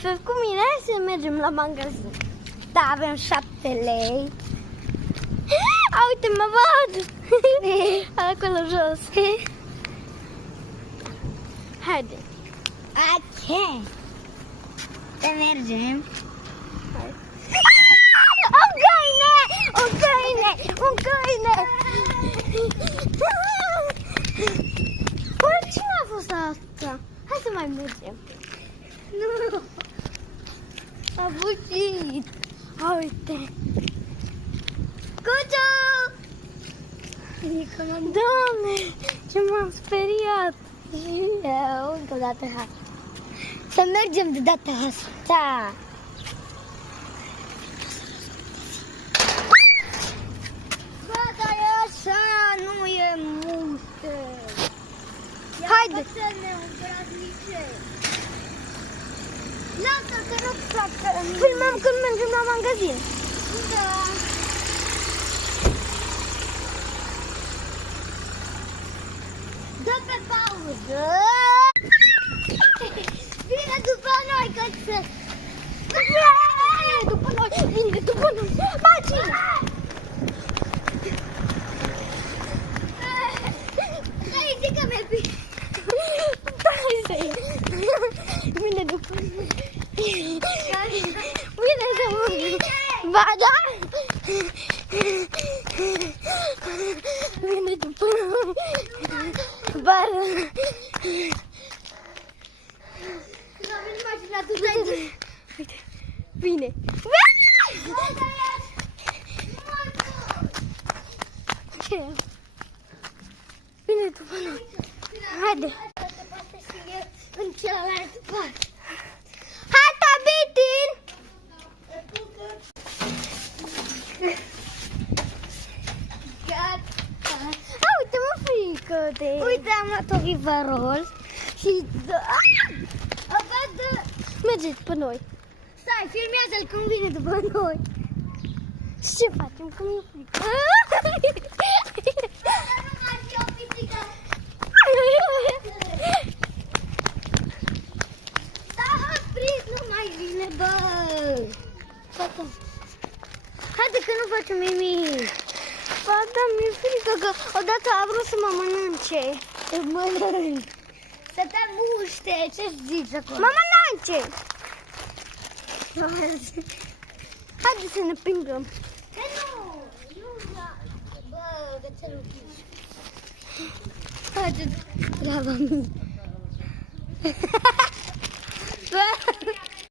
Fă cu mine să mergem la magazin. Da, avem 7 lei. A, uite, mă văd! Acolo jos. Haide. Ok. Să mergem. O câine! O câine! Un câine! Oare cine a fost asta? Hai să mai mergem. Nu! A fugit! A, uite! Cuțu! Doamne! Ce m-am speriat! Și eu, încă o dată, hai. Să mergem de data asta. Bă, dar e așa, nu e multe. Haide. Să ne îmbrăznice. Lasă, te rog, să filmăm când mergem la magazin. Da. Dă pe pauză. Vine după noi, cățel. Vine după noi, vine după noi. Mașină! Hai, zică-mi pic. Vine după noi. Vine să mă... Ba, da? Vine după noi. Ba, da? Uite, vine. Vine după noi. Haide. În cealaltă parte. Hai, Tabitin! Gata. A, uite, mă, frică de... Uite, am luat o vivarol. Și... Mergeți pe noi. Stai, filmează-l când vine după noi. Și ce facem? Cum e frică? Nu mai vine, bă! Haide că nu facem nimic. Ba, da, mi-e frică că odată a vrut să mă mănânce. Să mănânci. Să te muște, ce zici acolo? Mă mănânce! Haide să ne plimbăm. Bă, gățelul chiși. Haide, la mine.